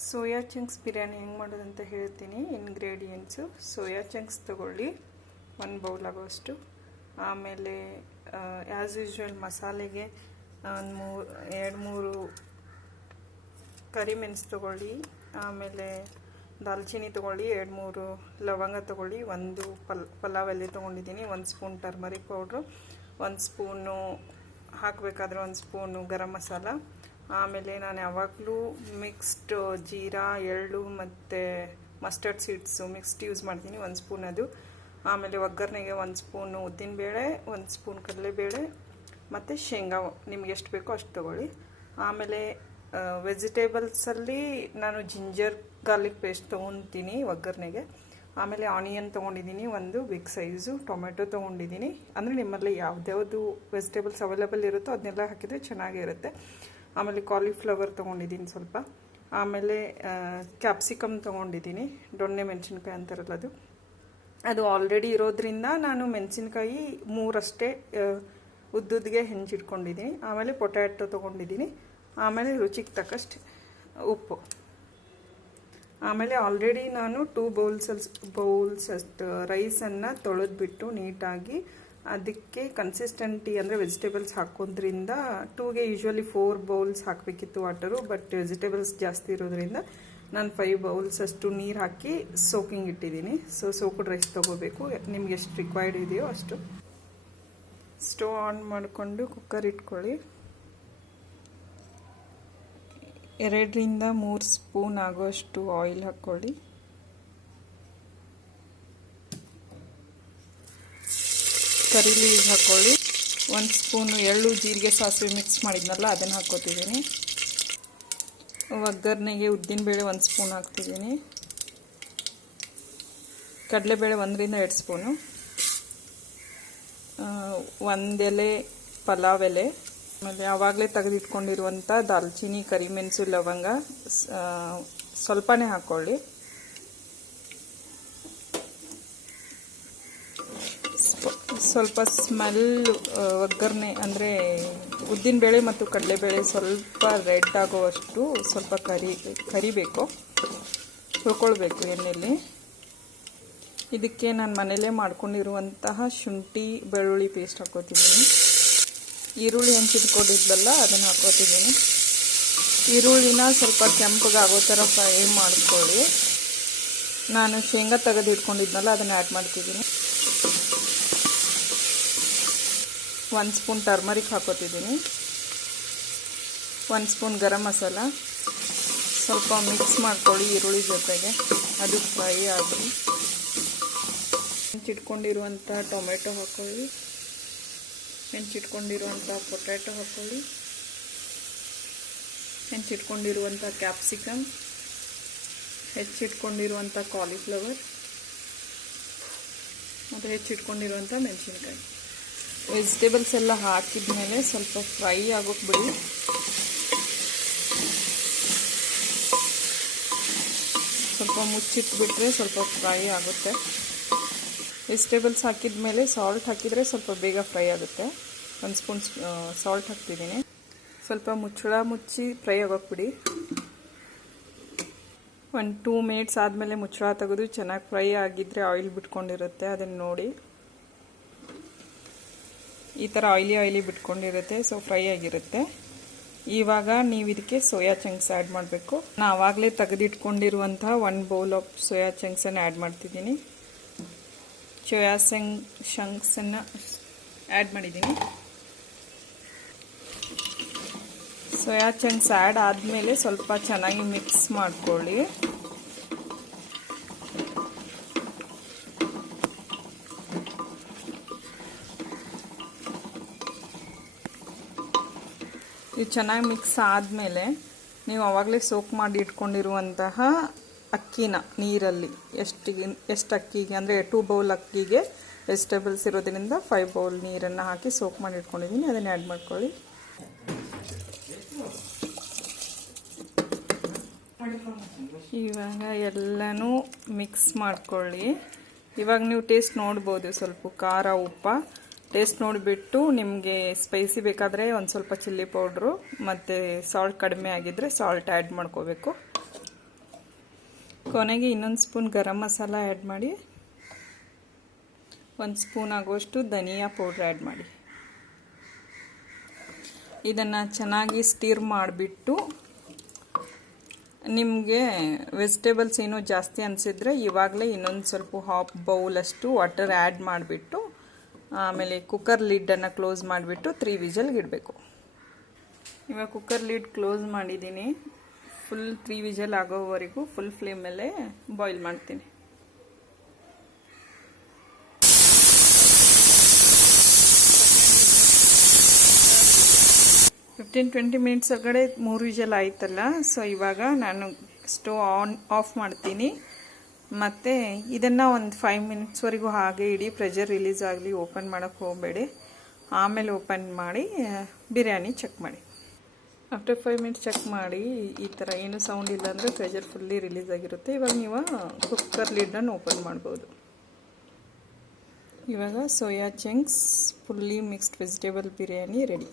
Soya chunks biryani ಹೆಂಗೆ ಮಾಡೋದಂತ ಹೇಳ್ತೀನಿ. ಇಂಗ್ರೀಡಿಯೆಂಟ್ಸು: ಸೋಯಾ ಚಂಕ್ಸ್ ತೊಗೊಳ್ಳಿ 1 ಬೌಲ್ ಆಗೋಷ್ಟು. ಆಮೇಲೆ ಆ್ಯಸ್ ಯೂಶ್ವಲ್ ಮಸಾಲೆಗೆ 2-3 ಕರಿಮೆಣಸು ತೊಗೊಳ್ಳಿ. ಆಮೇಲೆ ದಾಲ್ಚಿನ್ನಿ ತೊಗೊಳ್ಳಿ, 2-3 ಲವಂಗ ತೊಗೊಳ್ಳಿ, 1 ಪಲಾವ್ ಎಲೆ ತೊಗೊಂಡಿದ್ದೀನಿ, 1 ಸ್ಪೂನ್ ಟರ್ಮರಿಕ್ ಪೌಡ್ರು, 1 ಸ್ಪೂನು ಹಾಕಬೇಕಾದ್ರೆ 1 ಸ್ಪೂನು ಗರಂ ಮಸಾಲ. ಆಮೇಲೆ ನಾನು ಯಾವಾಗಲೂ ಮಿಕ್ಸ್ಡ್ ಜೀರಾ, ಎಳ್ಳು ಮತ್ತು ಮಸ್ಟರ್ಡ್ ಸೀಡ್ಸು ಮಿಕ್ಸ್ಡ್ ಯೂಸ್ ಮಾಡ್ತೀನಿ, 1 ಸ್ಪೂನ್ ಅದು. ಆಮೇಲೆ ಒಗ್ಗರಣೆಗೆ 1 ಸ್ಪೂನು ಉದ್ದಿನಬೇಳೆ, 1 ಸ್ಪೂನ್ ಕಡಲೆಬೇಳೆ ಮತ್ತು ಶೇಂಗಾ ನಿಮ್ಗೆ ಎಷ್ಟು ಬೇಕೋ ಅಷ್ಟು ತೊಗೊಳ್ಳಿ. ಆಮೇಲೆ ವೆಜಿಟೇಬಲ್ಸಲ್ಲಿ ನಾನು ಜಿಂಜರ್ ಗಾರ್ಲಿಕ್ ಪೇಸ್ಟ್ ತೊಗೊತೀನಿ ಒಗ್ಗರಣೆಗೆ. ಆಮೇಲೆ ಆನಿಯನ್ ತೊಗೊಂಡಿದ್ದೀನಿ 1 ಬಿಗ್ ಸೈಜು, ಟೊಮೆಟೊ ತೊಗೊಂಡಿದ್ದೀನಿ. ಅಂದರೆ ನಿಮ್ಮಲ್ಲಿ ಯಾವ್ದ್ಯಾವುದು ವೆಜಿಟೇಬಲ್ಸ್ ಅವೈಲೇಬಲ್ ಇರುತ್ತೋ ಅದನ್ನೆಲ್ಲ ಹಾಕಿದರೆ ಚೆನ್ನಾಗಿರುತ್ತೆ. ಆಮೇಲೆ ಕಾಲಿಫ್ಲವರ್ ತೊಗೊಂಡಿದ್ದೀನಿ ಸ್ವಲ್ಪ. ಆಮೇಲೆ ಕ್ಯಾಪ್ಸಿಕಮ್ ತೊಗೊಂಡಿದ್ದೀನಿ, ದೊಣ್ಣೆ ಮೆಣಸಿನ್ಕಾಯಿ ಅಂತಾರಲ್ಲ ಅದು ಆಲ್ರೆಡಿ ಇರೋದ್ರಿಂದ ನಾನು ಮೆಣಸಿನ್ಕಾಯಿ 3 ಅಷ್ಟೇ ಉದ್ದುದ್ಗೆ ಹೆಂಚಿಟ್ಕೊಂಡಿದ್ದೀನಿ. ಆಮೇಲೆ ಪೊಟ್ಯಾಟೊ ತೊಗೊಂಡಿದ್ದೀನಿ. ಆಮೇಲೆ ರುಚಿಗೆ ತಕ್ಕಷ್ಟು ಉಪ್ಪು. ಆಮೇಲೆ ಆಲ್ರೆಡಿ ನಾನು 2 ಬೌಲ್ಸ್ ಅಷ್ಟು ರೈಸನ್ನು ತೊಳೆದ್ಬಿಟ್ಟು ನೀಟಾಗಿ ಅದಕ್ಕೆ ಕನ್ಸಿಸ್ಟೆಂಟಿ ಅಂದರೆ ವೆಜಿಟೇಬಲ್ಸ್ ಹಾಕೋದ್ರಿಂದ 2ಗೆ ಯೂಶ್ವಲಿ 4 ಬೌಲ್ಸ್ ಹಾಕಬೇಕಿತ್ತು ವಾಟರು, ಬಟ್ ವೆಜಿಟೇಬಲ್ಸ್ ಜಾಸ್ತಿ ಇರೋದ್ರಿಂದ ನಾನು 5 ಬೌಲ್ಸ್ ಅಷ್ಟು ನೀರು ಹಾಕಿ ಸೋಕಿಂಗ್ ಇಟ್ಟಿದ್ದೀನಿ. ಸೋಕ್ಡ್ ರೈಸ್ ತೊಗೋಬೇಕು, ನಿಮ್ಗೆ ಎಷ್ಟು ರಿಕ್ವೈರ್ಡ್ ಇದೆಯೋ ಅಷ್ಟು. ಸ್ಟವ್ ಆನ್ ಮಾಡಿಕೊಂಡು ಕುಕ್ಕರ್ ಇಟ್ಕೊಳ್ಳಿ. 2-3 ಸ್ಪೂನ್ ಆಗೋಷ್ಟು ಆಯಿಲ್ ಹಾಕ್ಕೊಳ್ಳಿ. ಕರಿ ಲೀವ್ಸ್ ಹಾಕ್ಕೊಳ್ಳಿ. 1 ಸ್ಪೂನು ಎಳ್ಳು, ಜೀರಿಗೆ, ಸಾಸಿವೆ ಮಿಕ್ಸ್ ಮಾಡಿದ್ನಲ್ಲ ಅದನ್ನು ಹಾಕ್ಕೋತಿದ್ದೀನಿ. ಒಗ್ಗರಣೆಗೆ ಉದ್ದಿನಬೇಳೆ 1 ಸ್ಪೂನ್ ಹಾಕ್ತಿದ್ದೀನಿ. ಕಡಲೆಬೇಳೆ 1-2 ಸ್ಪೂನು. 1 ಎಲೆ ಪಲಾವ್ ಎಲೆ. ಆಮೇಲೆ ಆವಾಗಲೇ ತೆಗೆದಿಟ್ಕೊಂಡಿರುವಂಥ ದಾಲ್ಚಿನ್ನಿ, ಕರಿಮೆಣಸು, ಲವಂಗ ಸ್ವಲ್ಪನೇ ಹಾಕ್ಕೊಳ್ಳಿ. ಸ್ವಲ್ಪ ಸ್ಮೆಲ್ ಒಗ್ಗರಣೆ ಅಂದರೆ ಉದ್ದಿನಬೇಳೆ ಮತ್ತು ಕಡಲೆಬೇಳೆ ಸ್ವಲ್ಪ ರೆಡ್ ಆಗೋವಷ್ಟು ಸ್ವಲ್ಪ ಕರಿಬೇಕು, ಹುರ್ಕೊಳ್ಬೇಕು ಎಣ್ಣೆಯಲ್ಲಿ. ಇದಕ್ಕೆ ನಾನು ಮನೇಲೇ ಮಾಡ್ಕೊಂಡಿರುವಂತಹ ಶುಂಠಿ ಬೆಳ್ಳುಳ್ಳಿ ಪೇಸ್ಟ್ ಹಾಕ್ಕೋತಿದ್ದೀನಿ. ಈರುಳ್ಳಿ ಹಂಚಿಟ್ಕೊಂಡಿದ್ದಲ್ಲ ಅದನ್ನು ಹಾಕ್ಕೋತಿದ್ದೀನಿ. ಈರುಳ್ಳಿನ ಸ್ವಲ್ಪ ಕೆಂಪಗಾಗೋ ಥರ ಫ್ರೈ ಮಾಡ್ಕೊಳ್ಳಿ. ನಾನು ಶೇಂಗಾ ತೆಗೆದಿಟ್ಕೊಂಡಿದ್ನಲ್ಲ ಅದನ್ನು ಆ್ಯಡ್ ಮಾಡ್ತಿದ್ದೀನಿ. 1 spoon turmeric ಹಾಕೋತಿದ್ದೀನಿ. 1 spoon garam masala. ಸ್ವಲ್ಪ ಮಿಕ್ಸ್ ಮಾಡ್ಕೊಳ್ಳಿ ಈರುಳ್ಳಿ ಜೊತೆಗೆ, ಅದು ಫ್ರೈ ಆಗಲಿ. ಹೆಂಚಿಟ್ಕೊಂಡಿರುವಂಥ ಟೊಮೆಟೊ ಹಾಕ್ಕೊಳ್ಳಿ. ಹೆಂಚಿಟ್ಕೊಂಡಿರುವಂಥ ಪೊಟ್ಯಾಟೊ ಹಾಕ್ಕೊಳ್ಳಿ. ಹೆಂಚಿಟ್ಕೊಂಡಿರುವಂಥ ಕ್ಯಾಪ್ಸಿಕಮ್, ಹೆಚ್ಚಿಟ್ಕೊಂಡಿರುವಂಥ ಕಾಲಿಫ್ಲವರ್ ಮತ್ತು ಹೆಚ್ಚಿಟ್ಕೊಂಡಿರುವಂಥ ಮೆಣಸಿನ್ಕಾಯಿ. ವೆಜಿಟೇಬಲ್ಸ್ ಎಲ್ಲ ಹಾಕಿದ ಮೇಲೆ ಸ್ವಲ್ಪ ಫ್ರೈ ಆಗೋಕ್ಕೆ ಬಿಡಿ. ಸ್ವಲ್ಪ ಮುಚ್ಚಿಟ್ಬಿಟ್ರೆ ಸ್ವಲ್ಪ ಫ್ರೈ ಆಗುತ್ತೆ. ವೆಜಿಟೇಬಲ್ಸ್ ಹಾಕಿದ ಮೇಲೆ ಸಾಲ್ಟ್ ಹಾಕಿದರೆ ಸ್ವಲ್ಪ ಬೇಗ ಫ್ರೈ ಆಗುತ್ತೆ. 1 ಸ್ಪೂನ್ ಸಾಲ್ಟ್ ಹಾಕ್ತಿದ್ದೀನಿ. ಸ್ವಲ್ಪ ಮುಚ್ಚಳ ಮುಚ್ಚಿ ಫ್ರೈ ಆಗೋಕ್ಕೆ ಬಿಡಿ. 1-2 ಮಿನಿಟ್ಸ್ ಆದಮೇಲೆ ಮುಚ್ಚಳ ತೆಗೆದು ಚೆನ್ನಾಗಿ ಫ್ರೈ ಆಗಿದ್ದರೆ ಆಯಿಲ್ ಬಿಟ್ಕೊಂಡಿರುತ್ತೆ, ಅದನ್ನು ನೋಡಿ. ಈ ಥರ ಆಯಿಲಿ ಬಿಟ್ಕೊಂಡಿರುತ್ತೆ, ಸೊ ಫ್ರೈ ಆಗಿರುತ್ತೆ. ಇವಾಗ ನೀವು ಇದಕ್ಕೆ ಸೋಯಾ ಚಂಕ್ಸ್ ಆ್ಯಡ್ ಮಾಡಬೇಕು. ನಾನು ಆವಾಗಲೇ ತೆಗೆದಿಟ್ಕೊಂಡಿರುವಂತಹ 1 ಬೌಲ್ ಆಫ್ ಸೋಯಾ ಚಂಕ್ಸನ್ನು ಆ್ಯಡ್ ಮಾಡ್ತಿದ್ದೀನಿ. ಸೋಯಾ ಚಂಕ್ಸನ್ನು ಆ್ಯಡ್ ಮಾಡಿದ್ದೀನಿ. ಸೋಯಾ ಚಂಕ್ಸ್ ಆ್ಯಡ್ ಆದಮೇಲೆ ಸ್ವಲ್ಪ ಚೆನ್ನಾಗಿ ಮಿಕ್ಸ್ ಮಾಡ್ಕೊಳ್ಳಿ. ಇದು ಚೆನ್ನಾಗಿ ಮಿಕ್ಸ್ ಆದಮೇಲೆ ನೀವು ಆವಾಗಲೇ ಸೋಕ್ ಮಾಡಿ ಇಟ್ಕೊಂಡಿರುವಂತಹ ಅಕ್ಕಿನ ನೀರಲ್ಲಿ ಎಷ್ಟು ಅಕ್ಕಿಗೆ ಅಂದರೆ 2 ಬೌಲ್ ಅಕ್ಕಿಗೆ ವೆಜಿಟೇಬಲ್ಸ್ ಇರೋದ್ರಿಂದ 5 ಬೌಲ್ ನೀರನ್ನು ಹಾಕಿ ಸೋಕ್ ಮಾಡಿ ಇಟ್ಕೊಂಡಿದ್ದೀನಿ, ಅದನ್ನು ಆ್ಯಡ್ ಮಾಡ್ಕೊಳ್ಳಿ. ಇವಾಗ ಎಲ್ಲನೂ ಮಿಕ್ಸ್ ಮಾಡ್ಕೊಳ್ಳಿ. ಇವಾಗ ನೀವು ಟೇಸ್ಟ್ ನೋಡ್ಬೋದು, ಸ್ವಲ್ಪ ಖಾರ, ಉಪ್ಪ ಟೇಸ್ಟ್ ನೋಡಿಬಿಟ್ಟು ನಿಮಗೆ ಸ್ಪೈಸಿ ಬೇಕಾದರೆ ಒಂದು ಸ್ವಲ್ಪ ಚಿಲ್ಲಿ ಪೌಡ್ರು ಮತ್ತು ಸಾಲ್ಟ್ ಕಡಿಮೆ ಆಗಿದ್ದರೆ ಸಾಲ್ಟ್ ಆ್ಯಡ್ ಮಾಡ್ಕೋಬೇಕು. ಕೊನೆಗೆ ಇನ್ನೊಂದು ಸ್ಪೂನ್ ಗರಂ ಮಸಾಲ ಆ್ಯಡ್ ಮಾಡಿ, 1 ಸ್ಪೂನ್ ಆಗುವಷ್ಟು ಧನಿಯಾ ಪೌಡ್ರ್ ಆ್ಯಡ್ ಮಾಡಿ. ಇದನ್ನು ಚೆನ್ನಾಗಿ ಸ್ಟಿರ್ ಮಾಡಿಬಿಟ್ಟು, ನಿಮಗೆ ವೆಜಿಟೇಬಲ್ಸ್ ಏನೋ ಜಾಸ್ತಿ ಅನಿಸಿದ್ರೆ ಇವಾಗಲೇ ಇನ್ನೊಂದು ಸ್ವಲ್ಪ ಹಾಫ್ ಬೌಲಷ್ಟು ವಾಟರ್ ಆ್ಯಡ್ ಮಾಡಿಬಿಟ್ಟು, ಆಮೇಲೆ ಕುಕ್ಕರ್ ಲಿಡ್ಡನ್ನು ಕ್ಲೋಸ್ ಮಾಡಿಬಿಟ್ಟು 3 ವಿಜಲ್ಗೆ ಇಡಬೇಕು. ಇವಾಗ ಕುಕ್ಕರ್ ಲಿಡ್ ಕ್ಲೋಸ್ ಮಾಡಿದ್ದೀನಿ. ಫುಲ್ 3 ವಿಜಲ್ ಆಗೋವರೆಗೂ ಫುಲ್ ಫ್ಲೇಮ್ ಮೇಲೆ ಬಾಯ್ಲ್ ಮಾಡ್ತೀನಿ. ಫಿಫ್ಟೀನ್ 20 ಮಿನಿಟ್ಸ್ ಒಳಗಡೆ 3 ವಿಜಲ್ ಆಯ್ತಲ್ಲ. ಸೊ ಇವಾಗ ನಾನು ಸ್ಟವ್ ಆಫ್ ಮಾಡ್ತೀನಿ. ಮತ್ತು ಇದನ್ನು ಒಂದು 5 ಮಿನಿಟ್ಸ್ವರೆಗೂ ಹಾಗೆ ಇಡಿ. ಪ್ರೆಷರ್ ರಿಲೀಸ್ ಆಗಲಿ, ಓಪನ್ ಮಾಡೋಕ್ಕೆ ಹೋಗಬೇಡಿ. ಆಮೇಲೆ ಓಪನ್ ಮಾಡಿ ಬಿರಿಯಾನಿ ಚೆಕ್ ಮಾಡಿ. ಆಫ್ಟರ್ 5 ಮಿನಿಟ್ಸ್ ಚೆಕ್ ಮಾಡಿ, ಈ ಥರ ಏನು ಸೌಂಡ್ ಇಲ್ಲ ಅಂದರೆ ಪ್ರೆಷರ್ ಫುಲ್ಲಿ ರಿಲೀಸ್ ಆಗಿರುತ್ತೆ. ಇವಾಗ ನೀವು ಕುಕ್ಕರ್ ಲಿಡ್ಡನ್ನು ಓಪನ್ ಮಾಡ್ಬೋದು. ಇವಾಗ soya chunks fully mixed vegetable biryani ready.